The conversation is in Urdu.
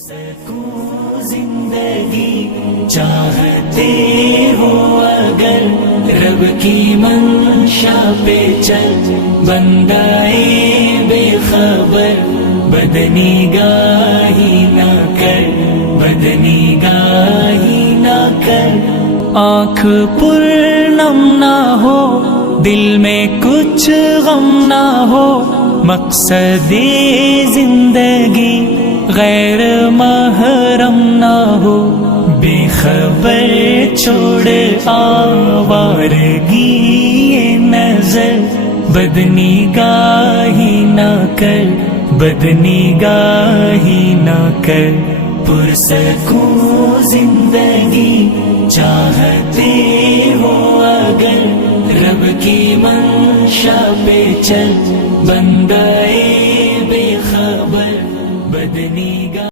سکوں زندگی چاہتے ہو اگر رب کی منشا پہ چل، بندائے بے خبر بدنگاہی نہ کر، بدنگاہی نہ کر۔ آنکھ پرنم نہ ہو، دل میں کچھ غم نہ ہو، مقصد زندگی غیر محرم نہ ہو، بے خبر چھوڑ آوارگی یہ نظر، بدنگاہی نہ کر، بدنگاہی نہ کر۔ پرسکون زندگی چاہتے ہو اگر رب کی منشا پہ چل، بندائے